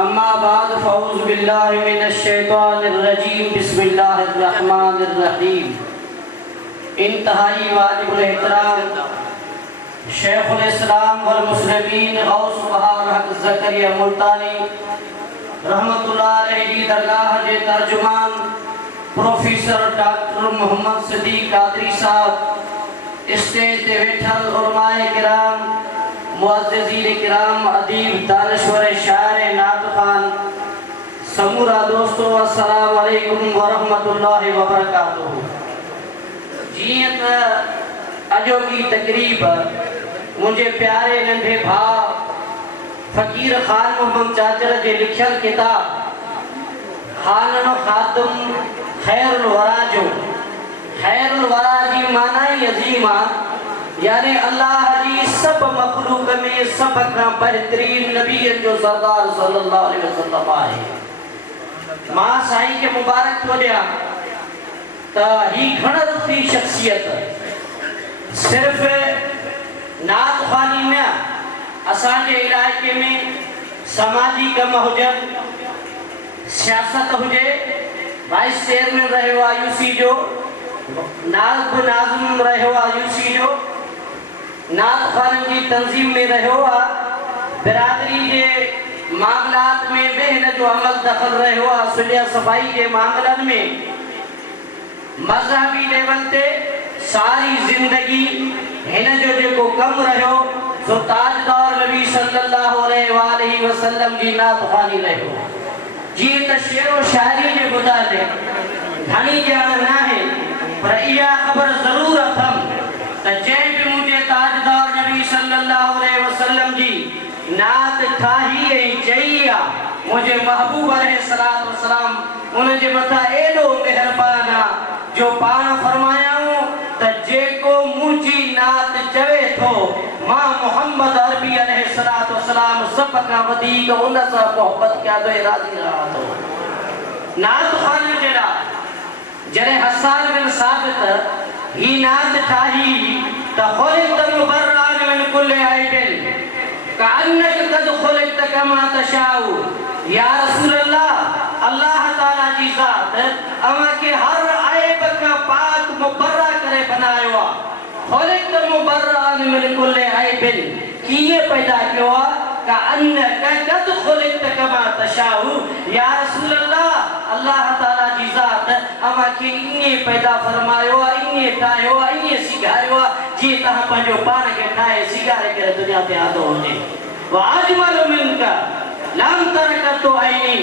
अम्मा बाद फ़ऊज़ु बिल्लाहि मिनश्शैतानिर्रजीम बिस्मिल्लाहिर्रहमानिर्रहीम। इंतहाई वाजिबुल एहतराम शेखुल इस्लाम वल मुस्लिमीन गौस बहार हक ज़करिया मुल्तानी रहमतुल्लाह अलैहि जी दरगाह जे तर्जुमान प्रोफेसर डॉक्टर मोहम्मद सिद्दीक कादरी साहब, स्टेज ते वेठल उलमाए किराम, मुअज़्ज़िज़ीन किराम, अदीब, दानिश्वर, शायर, नात ख़ान, समूरा दोस्तों, अस्सलामु अलैकुम व रहमतुल्लाहि व बरकातुहू। जीअं त अॼोकी तक़रीब मुंहिंजे प्यारे नंढे भाउ फ़कीर ख़ान मोहम्मद चाचर जे लिखियल किताब ख़ानन ख़ातम ख़ैरुल वरा जो ख़ैरुल वरा जी माना ई अज़ीम आहे, यानी अल्लाह जी सब मखलूक में सब खां बहितरीन नबीअ जो सरदार सल्लल्लाहु अलैहि वसल्लम आहे। मां साईं खे मुबारक थो ॾियां त ही घणत थी शख्सियत सिर्फ़ नात ख़ानी में असांजे इलाइक़े में समाजी कम हुजनि, सियासत हुजे, वाइस चेयरमैन रहियो आहे यूसी जो, नाज़िम नाज़िम रहियो आहे यूसी जो, नात ख़ाननि जी तंज़ीम में रहियो आहे, बिरादरी जे मामलात में बि हिन जो अमल दख़ल रहियो आहे, सुलह सफ़ाई जे मामलनि में, मज़हबी लेवल ते सारी ज़िंदगी हिन जो जेको कमु रहियो सो ताजदार नबी सल्लल्लाहु अलैहि वसल्लम जी नात ख़ानी रहियो। जीअं त शेरो शाइरी जे मुताबिक़ घणी ॼाण न आहे, पर इहा ख़बर ज़रूर अथमि त जंहिं बि मुंहिंजे ताजदार नबी सल्लल्लाहु अलैहि वसल्लम जी नात ठाही ऐं चई आहे, मुंहिंजे महबूब अलैहिस्सलातु वस्सलाम उन जे मथां एॾो महिरबान आहे जो पाण फरमायाऊं त जेको मुंहिंजी नात चवे थो मां मोहम्मद अरबी अलैहिस्सलातु वस्सलाम सभ खां वधीक उन सां मोहबत कयां थो, राज़ी रहां थो। नात ख़ाननि जे लाइ जॾहिं हसन बिन साबित ही नात ठाही त ख़ुलिक़्त मुबर्रअन मिन कुल्लि ऐबिन कअन्नक क़द ख़ुलिक़्त कमा तशाउ। या रसूल अल्लाह, अल्लाह ताला जी ज़ात अव्हां खे हर ऐब खां पाक मुबर्रा करे बनायो आहे। ख़ुलिक़्त मुबर्रअन मिन कुल्लि ऐबिन, कीअं पैदा कयो आहे? कअन्नक क़द ख़ुलिक़्त कमा तशाउ। या रसूल अल्लाह, अल्लाह ताला जी ज़ात अव्हां खे ईअं पैदा फरमायो आहे, ईअं ठाहियो आहे, ईअं सिघारियो आहे जीअं तव्हां पंहिंजो पाण खे ठाहे सिघारे करे दुनिया ते आंदो हुजे। व अजमल मिनक लम तरकतु ऐनी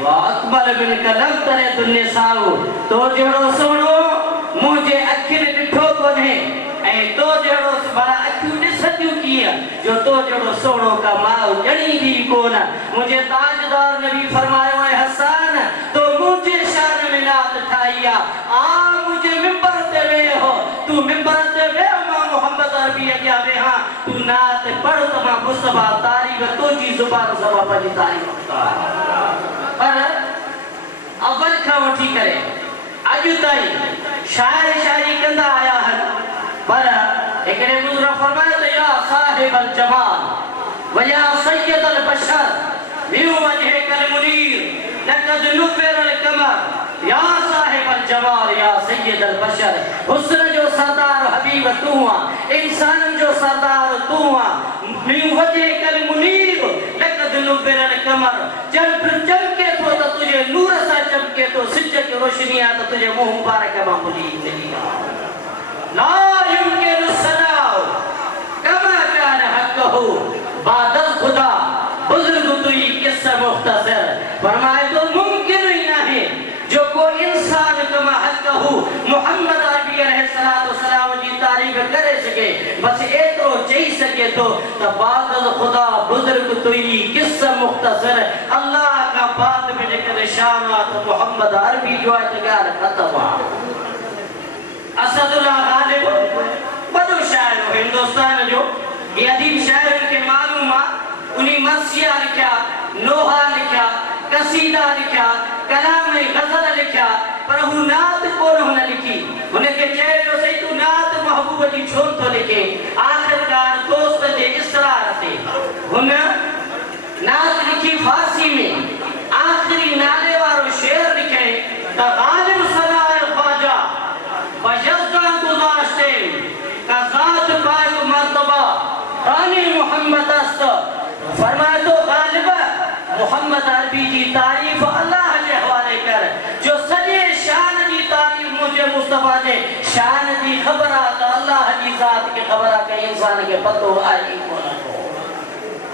व अकमल मिनक लम तरतु निसाउ। तो जहिड़ो सोणो मुंहिंजे अखियुनि ॾिठो कोन्हे ऐं तो जहिड़ो भला अखियूं ॾिसंदियूं कीअं जो तो जहिड़ो सोणो का माउ ॼणी बि कोन। मुंहिंजे ताजदार नबी फरमायो आहे, हसन तो मुंहिंजे शान में नात ठाही आहे, आ मुंहिंजे मिंबर ते वेहो, तू मिंबर ते वेहो, मां मोहम्मद अरबी अॻियां वेहां, तू नात पढ़ त मां मुस्तफा तारीफ़ तुंहिंजी ज़ुबान सां पंहिंजी तारीफ़ कयां। पर अवल खां वठी करे अॼु ताईं शाइर शाइरी कंदा आया आहिनि, पर हिकिड़े बुज़ुर्ग फरमायो त या साहिबल जमाल व या सय्यदल बशर मिन वजहिकल मुनीर लक़द नुफ़िरल कमर। या साहिबल जमाल या सय्यदल बशर, हुस्न जो सरदार हबीब तू आं, इंसाननि जो सरदार तू आं। मिन वजहिकल मुनीर लक़द नुफ़िरल कमर, चंड चमके थो त तुझे नूर सां चमके थो, सिज की रोशनी आहे त तुझे मुंह मुबारक मां मुनी मिली आहे। ला युमकिनु सदाउ कमा कान हक़हु बादल खुदा। बुजुर्ग तुई किस्सा मुख्तसर फरमाए तो मुमकिन ही नहीं जो कोई इंसान कमा हक़हु मोहम्मद अरबी अलैहिस्सलातु वस्सलाम जी तारीफ़ करे सके, बस एतिरो चई सके तो त बादल खुदा बुजुर्ग तुई किस्सा मुख्तसर। अल्लाह का बात में जेकॾहिं शान आहे त मोहम्मद अरबी जो आहे त ॻाल्हि ख़तमु आहे। असदुल्लाह गालिब वॾो शाइर हो हिंदुस्तान जो, ये अदीब शाइरनि खे मालूम आहे, उन्ही मर्सिया लिखिया, लोहा लिखिया, कसीदा लिखिया, कलाम गज़ल लिखिया, पर हू नात कोन हुन लिखी। हुनखे चयो सही तू नात महबूब जी छो थो लिखे? आख़िरकार दोस्त जे इसरार ते हुन नात लिखी फारसी में, मोहम्मद अरबी जी तारीफ़ अल्लाह जे हवाले कर जो सजे शान जी तारीफ़ मुझे मुस्तफा जे शान जी खबर आ त अल्लाह जी ज़ात के खबर आ के इंसान के पतो आई कोन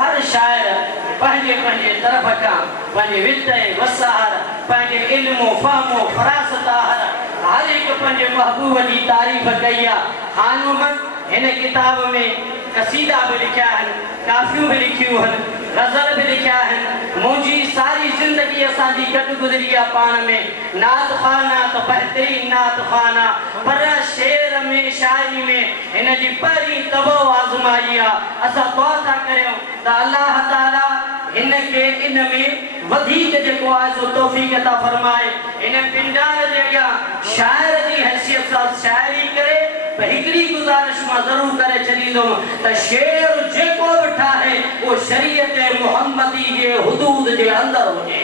हर शायर पंहिंजे पंहिंजे तरफ़ खां पंहिंजे वित वसाहर पंहिंजे इल्मो फ़हमो फ़रासत हर हिकु पंहिंजे महबूब जी तारीफ़ कई आहे। हानुम हिन किताब में कसीदा भी लिखा है, काफियूं भी लिखियूं हैं, गज़ल भी लिखा है। मुझी सारी जिंदगी असांजी गॾु गुज़री आहे पाण में। नात खाना तो बेहतरीन नात खाना पर शेर में शायरी में हिन जी पहिरीं तबो आज़माई आहे। असां दुआ था करियूं त अल्लाह ताला इन के इन में वधिक जेको आहे सो तौफ़ीक़ अता फरमाए। इन पिंडार जे अॻियां शायर जी हैसियत सां शायरी करे हिकड़ी गुजारिश मां ज़रूर करे छॾींदुमि त शेर जेको बि ठाहे वो शरीयत मुहम्मदी जे हुदूद जे अंदर हुजे।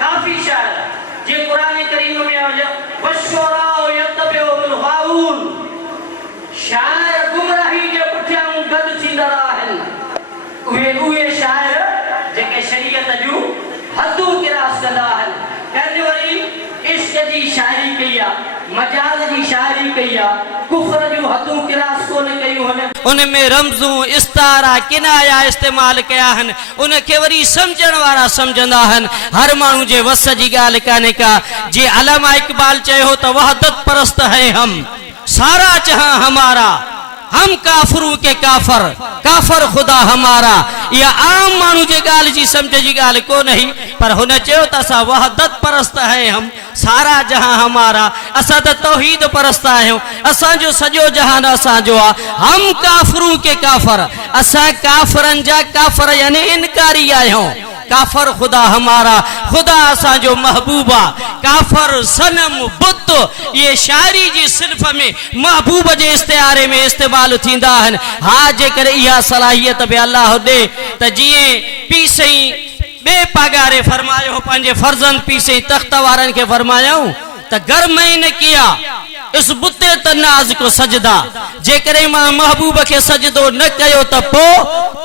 काफ़ी शायर जे कुरान करीम में हुजे वशुराउ यतबिउल गाऊन शायर गुमराही जे पुठियां गॾु थींदा आहिनि। उहे शायर जेके शरीयत जूं हदूं किरास कंदा आहिनि। कंहिं वरी इश्क जी शायरी कई आहे, मजाज जी शायरी कई आहे, कुफ्र जूं हदूं किरास कोन कयूं आहिनि। उन में रमज़ूं इस्तारा किनाया इस्तेमाल कया आहिनि। उन खे वरी सम्झण वारा सम्झंदा आहिनि। हर माण्हू जे वस जी ॻाल्हि कान्हे का। जे अल्लामा इक़बाल चयो त वहदत परस्त है हम, सारा जहां हमारा, हम काफिरों के काफर, काफर खुदा हमारा। या आम मानू जे गाल जी समझ जी गाल को नहीं, पर हुन चयो त असां वहदत परस्त है हम, सारा जहां हमारा। असां त तौहीद परस्त आहियूं, असांजो सॼो जहान असांजो आहे। हम काफिरों के काफर, असां काफरन जा काफर यानी इनकारी आहियूं। काफर खुदा हमारा, खुदा असांजो महबूबा। काफर सनम बुत ये शायरी जी सिर्फ में महबूब जे इस्तिआरे में इस्तेमाल थींदा आहिनि। हा जेकर इहा सलाहियत बि अल्लाह ॾे त जीअं पी सई बे पगारे फरमायो पंहिंजे फर्जन पी सई तख्त वारनि खे फरमायूं त घर में न किया इस बुते तनाज को सजदा। जेकर मां महबूब के सजदो न कयो त पोइ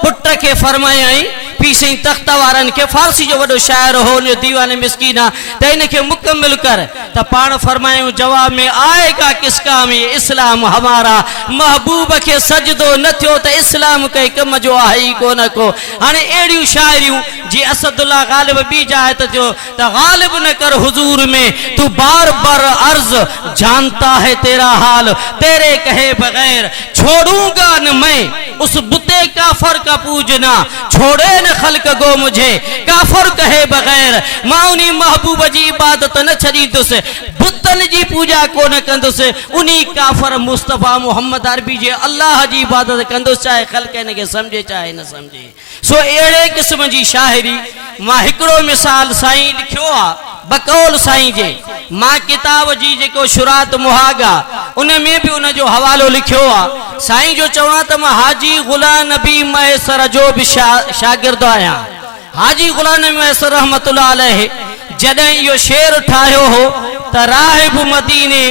पुट खे फरमायई पी सई तख्त वारनि खे। फारसी जो वॾो शाइर हो, उन दीवाने मिस्कीन आहे त इन खे मुकम्मिल कर त पाण फरमायूं जवाब में आएगा किस काम ये इस्लाम हमारा। महबूब के सजदो न थियो त इस्लाम कई कम जो आहे ई कोन को। हाणे अहिड़ियूं शायरियूं जी असदुल्ला गालिब बि जाए त थियो त गालिब न कर हुजूर में तू बार बार अर्ज, जानता है तेरा हाल तेरे कहे बगैर छोड़ूंगा न मैं उस बुते काफर का पूजना। छोड़े न खल्क गो मुझे काफर कहे बगैर। मां उन्हीं महबूब जी इबादत न छॾींदुसि, बुतन जी पूजा कोन कंदुसि। उन्हीं काफर मुस्तफा मोहम्मद अरबी जे अल्लाह जी इबादत कंदुसि, चाहे खल्क इन खे समझे चाहे न समझे। सो अहिड़े क़िस्म जी शायरी मां हिकिड़ो मिसाल साईं लिखियो आहे बकौल साईं जे। मां किताब जी जेको शुरात मुहागा उन में भी उन जो हवालो लिखियो आहे। साईं जो चवणो त मां हाजी गुलाम नबी मैसर जो भी शागिर्द आहियां। हाजी गुलाम नबी मैसर रहमतुल्लाह अलैहि जॾहिं इहो शेर ठाहियो हो त राहिब मदीने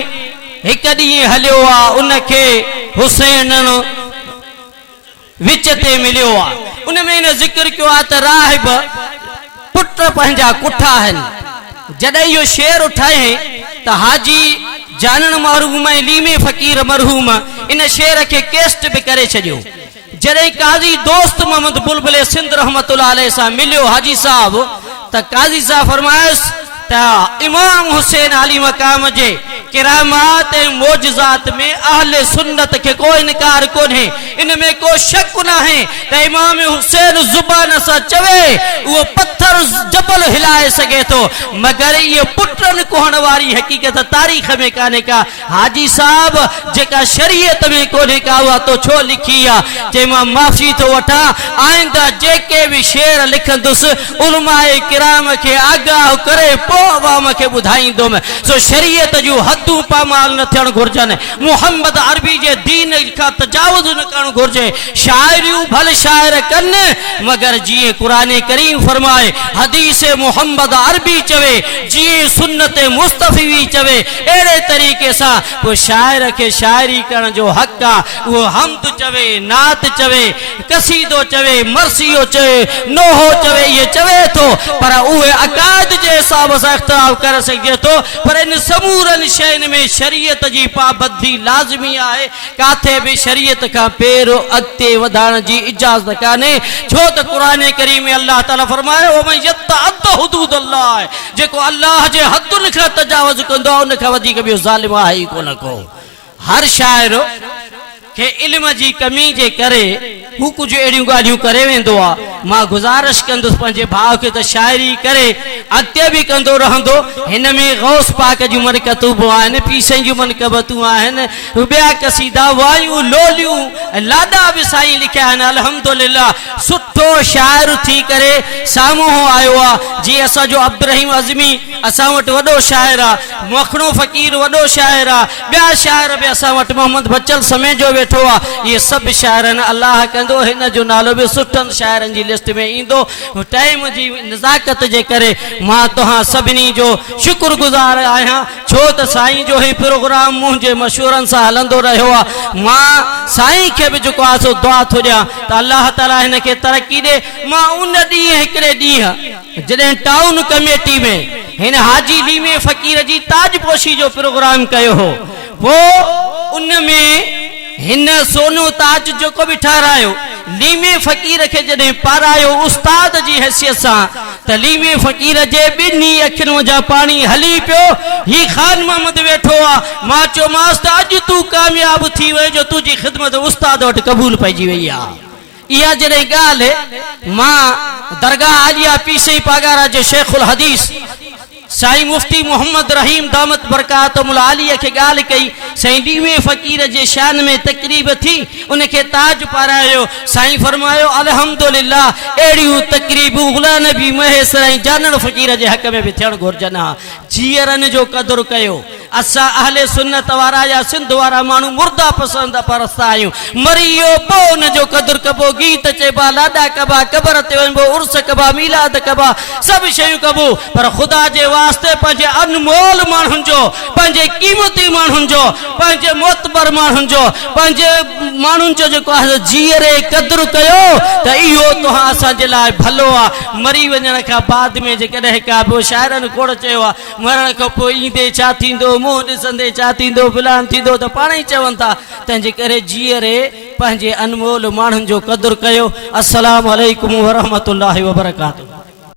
हिकु ॾींहुं हलियो आहे, उन खे हुसैन विच ते मिलियो आहे। उन में इन ज़िक्र कयो आहे त राहिब पुट पंहिंजा कुठा आहिनि। जॾहिं इहो शेर ठाहे त हाजी जानन मरहूम ऐं लीमे फ़कीर मरहूम इन शेर के केस्ट भी करे छॾियो। जॾहिं काज़ी दोस्त मोहम्मद बुलबुल सिंध रहमतुल्लाह अलैहि सां मिलियो हाजी साहब त काज़ी साहब फरमायसि त इमाम हुसैन अली मकाम जे किरामात ऐं मोजज़ात में अहले सुन्नत के कोई इनकार कोन्हे। इन में को शक न है त इमाम हुसैन जुबान सां चवे वो पत्थर जबल हिलाए सके तो, मगर ये पुटन कोहण वारी हकीकत तारीख में काने का। हाजी साहब जेका शरीयत में कोने का हुआ तो छो लिखी आ जे मां माफी तो वठा, आइंदा जेके भी शेर लिखंदुसि उलमाए किराम के आगाह करे पो अवाम के बुधाईंदुमि। सो शरीयत जो हदूं पामाल न थियण घुरजनि, मोहम्मद अरबी जे दीन का तजावुज न करण घुरजे। शायरियूं भल शायर कन, मगर जीअं कुरान करीम फरमाए हदीस मोहम्मद अरबी चवे, जीअं सुन्नत मुस्तफी चवे, अहिड़े तरीक़े सां वो शायर के शायरी करण जो हक़ आहे। वो हमद चवे, नात चवे, कसीदो चवे, मरसियो चवे, नोहो चवे, ये चवे थो पर उहे अकाद जे हिसाब सां इख्तिलाफ करे सघे थो पर इन समूरनि शयुनि में शरीयत जी पाबंदी लाज़मी आहे काथे बि शरीयत खां पहिरियों अॻिते वधाइण जी इजाज़त कान्हे छो त क़ुर करीम में अल्लाह ताला फरमाए ओ मन यतअद्द हुदूद अल्लाह जेको अल्लाह जे हदुनि खां तजावुज़ कंदो उन खां वधीक ॿियो ज़ालिम आहे ई कोन को हर शाइर के इल्म जी कमी जे करे हू कुछ अड़ियों गालियों करे वेंदो आ मां गुजारिश कंदुसि पंहिंजे भाउ के तो शायरी करे अॻिते भी कंदो रहंदो हिन में गौस पाक जूं मनक़बतूं आहिनि पीसनि जूं मनक़बतूं आहिनि ॿिया कसीदा वायूं लोलियूं लाॾा बि साईं लिखिया आहिनि अल्हम्दुलिल्लाह सुठो शाइर थी करे साम्हूं आयो आहे जीअं असांजो अब्दुर्रहीम अज़मी असां वटि वॾो शाइर आहे मखणो फ़कीर वॾो शाइर आहे ॿिया शाइर बि असां वटि मोहम्मद बच्चल समेजो वेठो आहे इहे सभु शाइरनि अल्लाह कंदो हिन जो नालो बि सुठनि शाइरनि जी लिस्ट में ईंदो टाइम जी नज़ाकत जे करे मां तव्हां सभिनी जो शुक्रगुज़ार आहियां छो त साईं जो ही प्रोग्राम मुंहिंजे मशहूरनि सां हलंदो रहियो आहे मां साईं खे बि जेको आहे सो दुआ थो ॾियां त अल्लाह ताला हिन खे तरक़ी ॾे मां उन ॾींहुं हिकिड़े ॾींहुं जॾहिं टाउन कमेटी में हिन हाजी लीमे फ़कीर जी ताजपोशी जो प्रोग्राम कयो हो पोइ उन में हिन सोनो ताज जेको बि ठहरायो लीमे फ़कीर के जॾहिं पारायो उस्ताद जी हैसियत सां त लीमे फ़कीर जे ॿिन्ही अखियुनि जा पानी हली पियो ही ख़ान मोहम्मद वेठो आहे मां चयोमांसि त अॼु तूं कामयाब थी वई जो तुंहिंजी ख़िदमत उस्ताद वटि क़बूल पइजी वई आहे इहा जॾहिं ॻाल्हि मां दरगाह आलिया पीसई पागारा जे शेखुल हदीस साईं मुफ्ती मोहम्मद रहीम दामत बरकातुल आलिया के गाल कई साईं लीमे फ़कीर जे शान में तकरीब थी उनके ताज पारायो साईं फरमायो अल्हम्दुलिल्लाह एड़ियूं तकरीबूं गुलाम नबी महेसर ऐं जानण फ़कीर जे हक़ में भी थियण घुरजनि हा जीअरनि जो क़दुरु कयो असां अहले सुन्नत वारा या सिंध वारा माण्हू मुर्दा पसंद परस्ता आहियूं मरियो पोइ उन जो क़दुरु कबो गीत चइबा लाॾा कबा क़बर ते वञिबो उर्स कबा मीलाद कबा सभु शयूं कबो पर ख़ुदा जे वास्ते पंहिंजे अनमोल माण्हुनि जो पंहिंजे क़ीमती माण्हुनि जो पंहिंजे मोतबर माण्हुनि जो पंहिंजे माण्हुनि जो जेको आहे जीअरे क़दुरु कयो त इहो तव्हां असांजे लाइ भलो आहे मरी वञण खां बाद में जेकॾहिं का ॿियो शाइरनि खोड़ चयो आहे मरण खां पोइ ईंदे छा थींदो मुंहुं ॾिसंदे छा थींदो फिलान थींदो त पाण ई चवनि था तंहिंजे करे जीअरे पंहिंजे अनमोल माण्हुनि जो क़दुरु कयो अस्सलामु अलैकुम वरहमतुल्लाहि वबरकातुहू